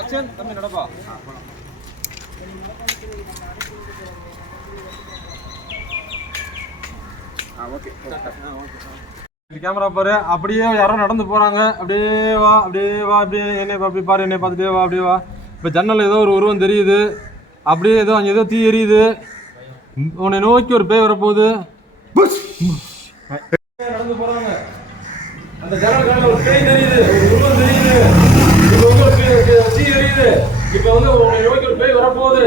Action தம்பி நடப்பா. Camera பாரு. அப்படியே யாரோ நடந்து போறாங்க. அப்படியே வா, அப்படியே வா, அப்படியே என்னை அப்படி பாரு, என்னை பார்த்துட்டே வா, அப்படியே வா. இப்போ ஜன்னல் ஏதோ ஒரு உருவம் தெரியுது. அப்படியே ஏதோ அங்கே ஏதோ தீ எரியுது. உன்னை நோக்கி ஒரு பேய் வரப்போகுது. நடந்து போறாங்க. அந்த ஜன்னல் ஒரு பேய் தெரியுது, ஒரு உருவம் தெரியுது. இப்போ வந்து ஒரு தீ எரியுது. இப்போ வந்து உன்னை நோக்கி ஒரு பேய் வரப்போகுது.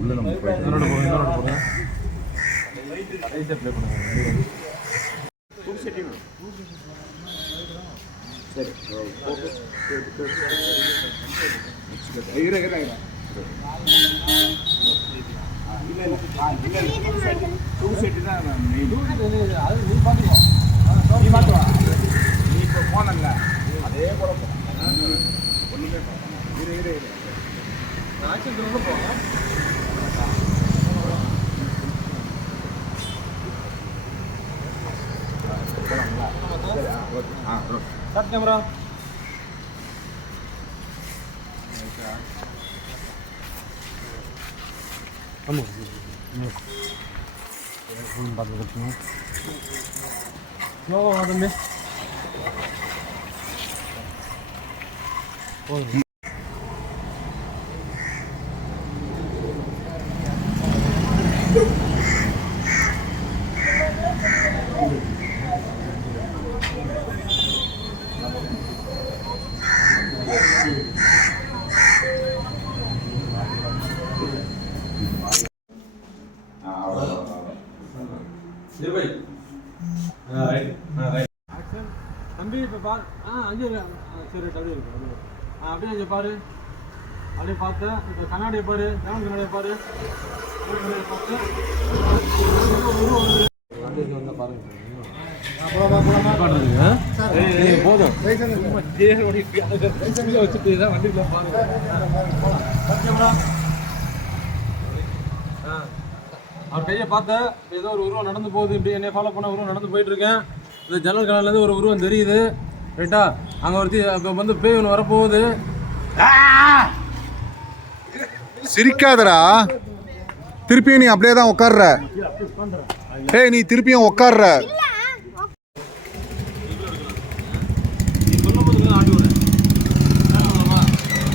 உள்ள நம்ம போறோம். கேமரா தம்பி தம்பி இப்போ பாரு. அங்கே சரி அப்படியே இருக்கு. அப்படியே இங்கே பாரு. அப்படியே பார்த்தேன். இப்போ கண்ணாடியை பாரு. கண்ணாடியை பாரு. பார்த்து வந்தால் பாருங்க. போதும் வச்சுட்டு தான் வண்டிக்குள்ள பாருங்க. அவர் கையை பார்த்தேன். ஏதோ ஒரு உருவம் நடந்து போகுது. இப்படி என்னை ஃபாலோ பண்ண உருவம் நடந்து போயிட்டு இருக்கேன். இந்த ஜன்னல் கலர்லேருந்து ஒரு உருவம் தெரியுது. ரைட்டா? அங்கே ஒருத்தி இப்போ வந்து பேய் ஒன்று வரப்போகுது. சிரிக்காதடா. திருப்பியும் நீ அப்படியே தான் உட்கார்ற. ஏய், நீ திருப்பியும் உட்கார்ற.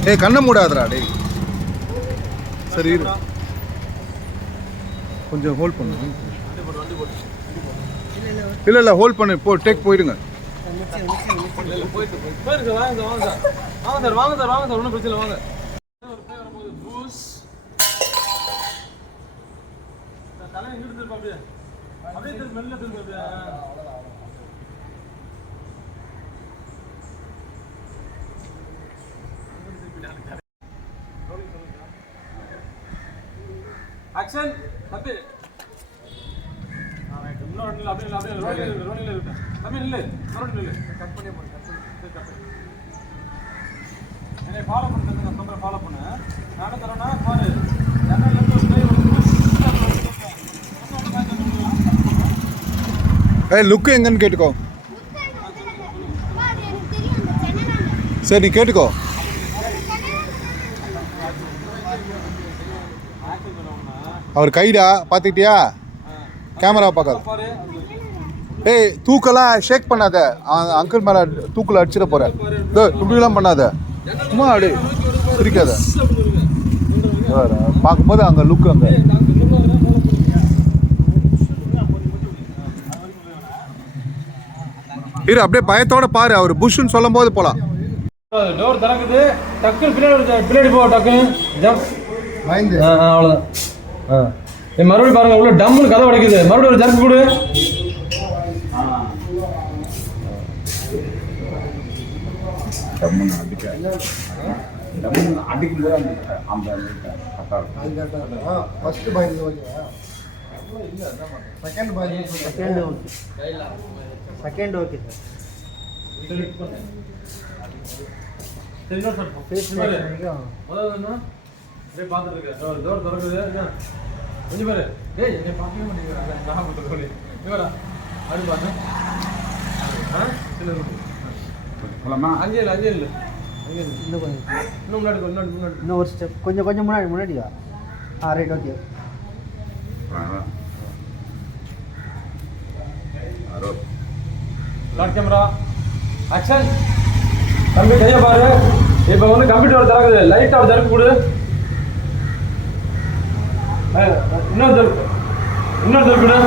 ஏய், கண்ணை மூடாதடா. டேய் சரி, கொஞ்சம் ஹோல்ட் பண்ணு. இல்லை ஹோல்ட் பண்ணு. டேக் போயிடுங்க. வாங்க சார் ஒன்றும் பிரச்சனை. வாங்க. தலையை இங்கிட்டு திருப்ப. அப்படியே திரும்ப மெல்ல திரும்ப. ஆக்சன் தம்பி. இன்னொரு அப்படியே ரோலில் இருக்கு. தம்பி இல்லை, மறுபடியும் இல்லை. கட் பண்ணி என்னை ஃபாலோ பண்ணுறது. நான் சொல்கிறேன், ஃபாலோ பண்ணு. நான் தரேன்னா பாரு. லுக்கு எங்கன்னு கேட்டுக்கோ. சரி, நீ கேட்டுக்கோ. அவர் கைடா பார்த்துக்கிட்டியா? கேமரா பார்க்காது. ஏய், தூக்கெல்லாம் ஷேக் பண்ணாத. அங்கிள் மேலே தூக்கில் அடிச்சிட போற. இப்படிலாம் பண்ணாத. சும்மா அப்படி சிரிக்காத. பார்க்கும்போது அங்கே லுக்கு அங்கே. இரு, அப்படியே பயத்தோட பாரு. அவர் புஷ்ன்னு சொல்லும் போது போலாம். டோர் திறக்குது, டக்குன்னு பின்னாடி போ, டக்குன்னு ஜம்ப். அவ்வளோதான். மறுபடியும் பாருங்க, உள்ள டம்முன்னு கதை உடைக்குது. மறுபடியும் ஒரு ஜம்ப் கொடு. Second okay sir. பார்த்துட்டு இருக்கேன். டோர் திறக்குது. கொஞ்சம் பாரு. டேய் என்னை பார்க்கவே மாட்டேங்கிறாங்க. நான் பார்த்து இவரா அப்படி பார்த்தேன். அங்கே இல்லை. இன்னும் கொஞ்சம் முன்னாடி இன்னும் ஒரு ஸ்டெப் கொஞ்சம் முன்னாடியா? Right okay. Start camera action. தம்பி கையை பாரு. இப்போ வந்து கம்ப்யூட்டர் திறக்குது. லைட் அவர் திறக்க கொடு. இன்னொரு திறக்கு கொடு.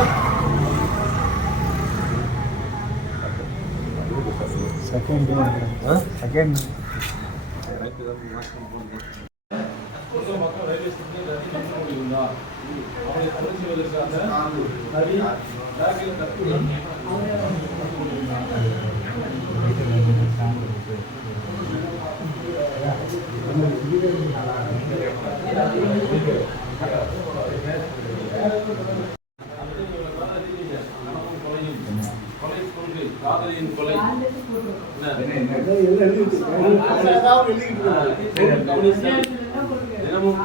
செகண்ட் காதலியின் கொலை தினமும்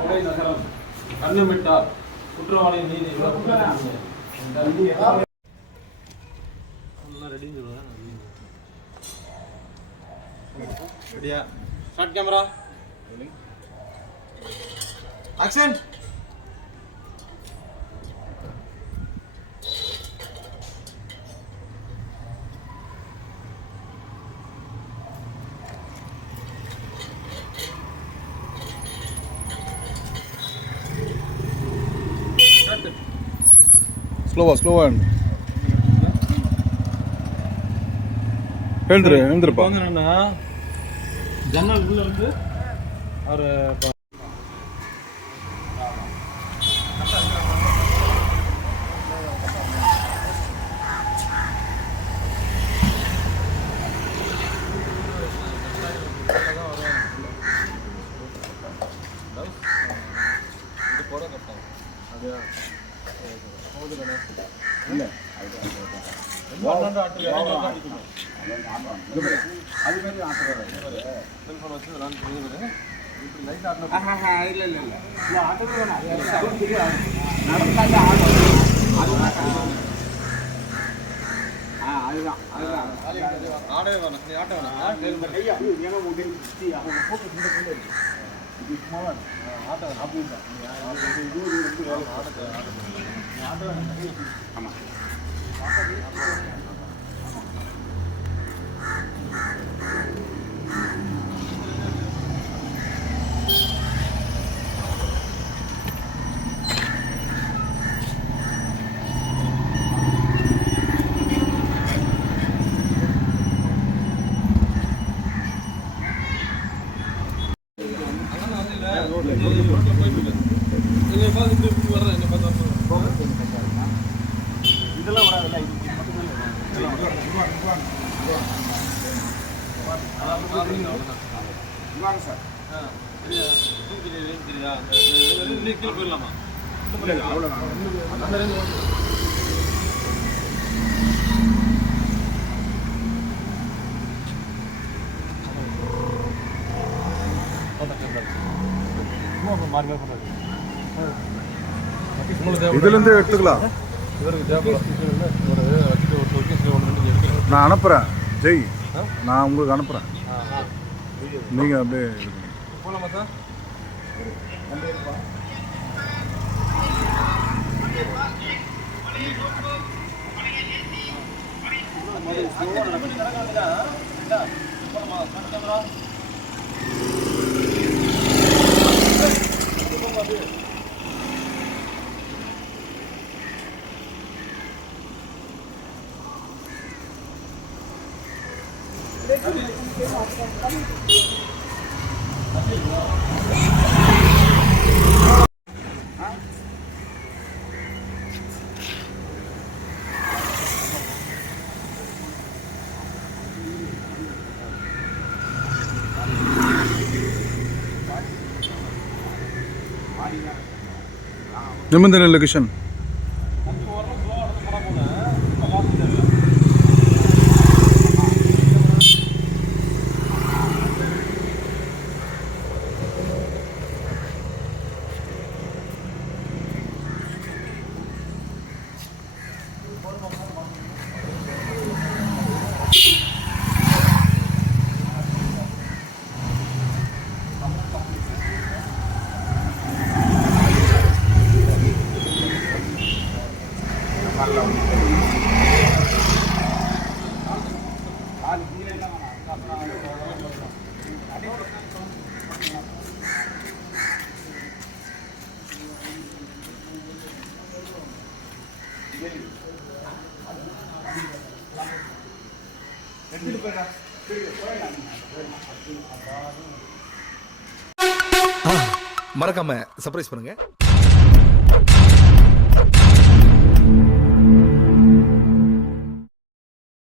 கொலை நகரம் கண்ணமிட்டார் குற்றவாளியின் நீதி ரெடியா? Start camera action. ஸ்லோவா எழுந்துருப்பா. வந்து என்னன்னா ஜன்னல் உள்ள இருந்து ஒரு போயிடலாமா? இதுல இருந்து எடுத்துக்கலாம். நான் அனுப்புறேன் ஜெய், நான் உங்களுக்கு அனுப்புறேன். நீங்க அப்படியே போலாமா சார்? Thank you. நிமிந்தன லொகேஷன் மறக்காம சர்ப்ரைஸ் பண்ணுங்க.